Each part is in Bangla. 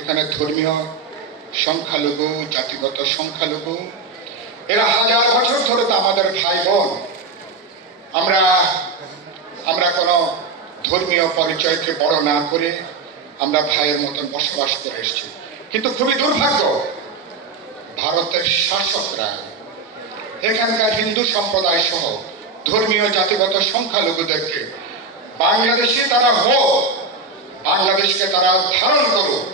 এখানে ধর্মীয় সংখ্যালঘু, জাতিগত সংখ্যালঘু। এরা হাজার বছর ধরে তো আমাদের ভাই বোন আমরা আমরা কোনো ধর্মীয় পরিচয়কে বড় না করে আমরা ভাইয়ের মতন বসবাস করে এসেছি। কিন্তু খুবই দুর্ভাগ্য, ভারতের শাসকরা, এখানকার হিন্দু সম্প্রদায় সহ ধর্মীয়, জাতিগত সংখ্যালঘুদেরকে বাংলাদেশে তারা হোক, বাংলাদেশকে তারা ধারণ করুক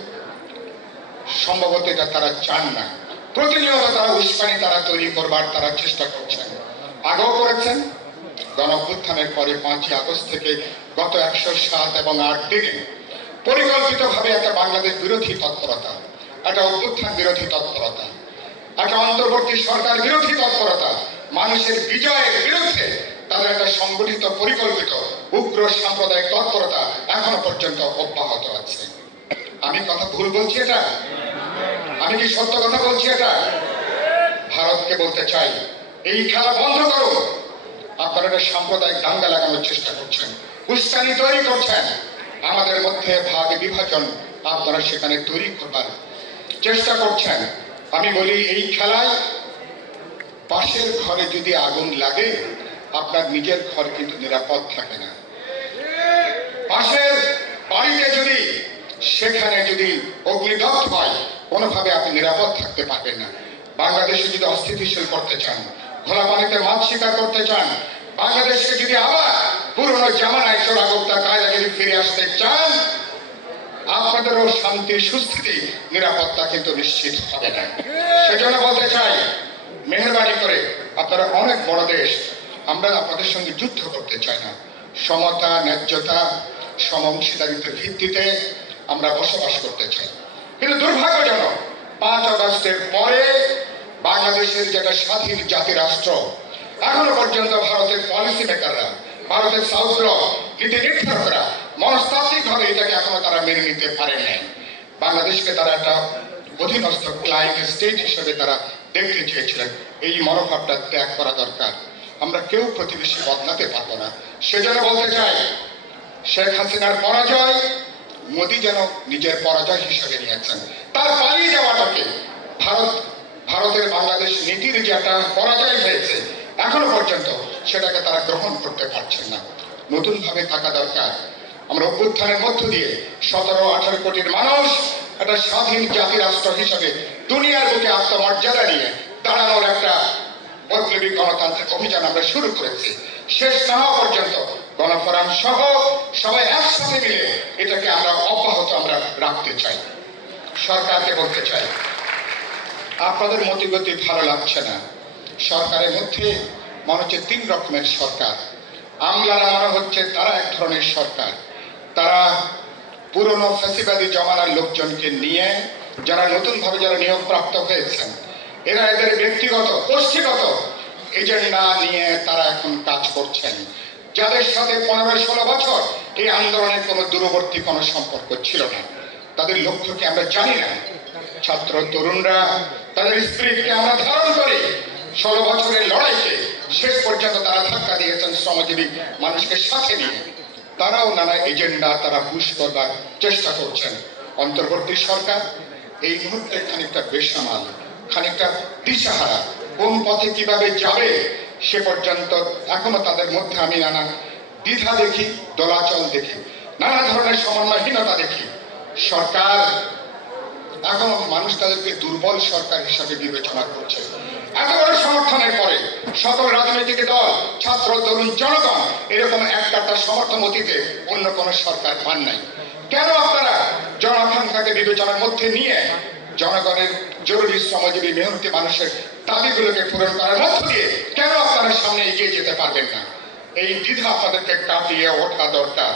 সম্ভবত এটা তারা চান না। প্রতিনিয়ত তারা উস্কানি তারা তৈরি করবার তারা চেষ্টা করছেন। আগেও করেছেন। গণঅভ্যুত্থানের পরে পাঁচই আগস্ট থেকে গত একশো সাত এবং আট দিনে পরিকল্পিতভাবে একটা বাংলাদেশ বিরোধী তৎপরতা, একটা অভ্যুত্থান বিরোধী তৎপরতা, একটা অন্তর্বর্তী সরকার বিরোধী তৎপরতা, মানুষের বিজয়ের বিরুদ্ধে তাদের একটা সংগঠিত, পরিকল্পিত, উগ্র সাম্প্রদায়িক তৎপরতা এখনও পর্যন্ত অব্যাহত আছে। আমি কথা ভুল বলছি এটা? আমি কি সত্য কথা বলছি এটা? ভারতকে বলতে চাই, এই খেলা বন্ধ করুন আপনারা একটা সাম্প্রদায়িক দাঙ্গা লাগানোর চেষ্টা করছেন, উস্কানি তৈরি করছেন। আমাদের মধ্যে ভাগ বিভাজন আপনারা সেখানে তৈরি করবার চেষ্টা করছেন। আমি বলি, এই খেলায় পাশের ঘরে যদি আগুন লাগে, আপনার নিজের ঘর কিন্তু নিরাপদ থাকে না। পাশের বাড়িতে যদি সেখানে যদি অগ্নিদগ্ধ হয়, কোনোভাবে আপনি নিরাপদ থাকতে পারবেন না। বাংলাদেশে যদি অস্থিতিশীল করতে চান ঘোলা পানিতে মাছ শিকার করতে চান, বাংলাদেশকে যদি আবার পুরনো জামানায় চোরা গোপ্তা কায়দা যদি ফিরে আসতে চান, আপনাদেরও শান্তি, সুস্থিতি, নিরাপত্তা কিন্তু নিশ্চিত হবে না। সেজন্য বলতে চাই, মেহরবানি করে আপনারা অনেক বড় দেশ, আমরা আপনাদের সঙ্গে যুদ্ধ করতে চাই না। সমতা, ন্যায্যতা সমঅংশীদারিত্বের ভিত্তিতে আমরা বসবাস করতে চাই। কিন্তু দুর্ভাগ্যজনক, পাঁচ আগস্টের পরে বাংলাদেশের যেটা স্বাধীন জাতি রাষ্ট্র, এখনও পর্যন্ত ভারতের পলিসি মেকাররা ভারতের সাউথ ব্লক নীতি নির্ধারকরা মনস্তাত্ত্বিকভাবে এটাকে এখনও তারা মেনে নিতে পারে নাই। বাংলাদেশকে তারা একটা অধীনস্থ ক্লাইন্ট স্টেট হিসেবে তারা দেখতে চেয়েছিলেন। এই মনোভাবটা ত্যাগ করা দরকার। আমরা কেউ প্রতিবেশী বদলাতে পারব না। সেজন্য বলতে চাই, শেখ হাসিনার পরাজয় মোদী যেন নিজের পরাজয় হিসেবে নিয়েছেন। তার পালিয়ে যাওয়াটাকে ভারত, ভারতের বাংলাদেশ নীতির যে একটা পরাজয় হয়েছে, এখনও পর্যন্ত সেটাকে তারা গ্রহণ করতে পারছেন না। নতুন ভাবে থাকা দরকার। আমরা অভ্যুত্থানের মধ্য দিয়ে সতেরো, আঠারো কোটির মানুষ একটা স্বাধীন জাতি রাষ্ট্র হিসেবে দুনিয়ার বুকে আত্মমর্যাদা নিয়ে দাঁড়ানোর একটা বৈপ্লবিক গণতান্ত্রিক অভিযান আমরা শুরু করেছি। শেষ না হওয়া পর্যন্ত গণফোরাম সহ সবাই একসাথে মিলে এটাকে আমরা অব্যাহত আমরা রাখতে চাই। সরকারকে বলতে চাই, আপনাদের মতিগতি ভালো লাগছে না? সরকারের মধ্যে মনে হচ্ছে তিন রকমের সরকার। আমলারা মনে হচ্ছে তারা এক ধরনের সরকার। তারা পুরনো ফ্যাসিবাদী জমানার লোকজনকে নিয়ে যারা নতুনভাবে যারা নিয়োগপ্রাপ্ত হয়েছেন, এরা এদের ব্যক্তিগত, গোষ্ঠীগত এজেন্ডা নিয়ে তারা এখন কাজ করছেন। যাদের সাথে পনেরো ষোলো বছর এই আন্দোলনের কোনো দূরবর্তী কোনো সম্পর্ক ছিল না। তাদের লক্ষ্যকে আমরা জানি না। ছাত্র তরুণরা, তাদের স্পিরিটকে আমরা ধারণ করি। ষোলো বছরের লড়াইকে শেষ পর্যন্ত তারা ধাক্কা দিয়েছেন শ্রমজীবী মানুষকে সাথে নিয়ে। তারাও নানা এজেন্ডা তারা পুশ করবার চেষ্টা করছেন। অন্তর্বর্তী সরকার, এই মুহূর্তে খানিকটা বেসামাল, খানিকটা দিশাহারা। কোন পথে কীভাবে যাবে সে পর্যন্ত এখনও তাদের মধ্যে আমি নানা দ্বিধা দেখি, দোলাচল দেখি, নানা ধরনের সমন্বয়হীনতা দেখি। সরকার, এখন মানুষ তাদেরকে দুর্বল সরকার হিসাবে বিবেচনা করছে। এত বড় সমর্থনের পরে সকল রাজনৈতিক দল, ছাত্র, তরুণ, জনগণ এরকম একটা তার সমর্থন অতীতে অন্য কোন সরকার পান নাই। কেন আপনারা জনআকাঙ্ক্ষাকে বিবেচনার মধ্যে নিয়ে জনগণের জরুরি, শ্রমজীবী, মেহনতি মানুষের দাবিগুলোকে পূরণ করার মধ্য দিয়ে কেন আপনারা সামনে এগিয়ে যেতে পারবেন না? এই দ্বিধা আপনাদেরকে কাটিয়ে ওঠা দরকার।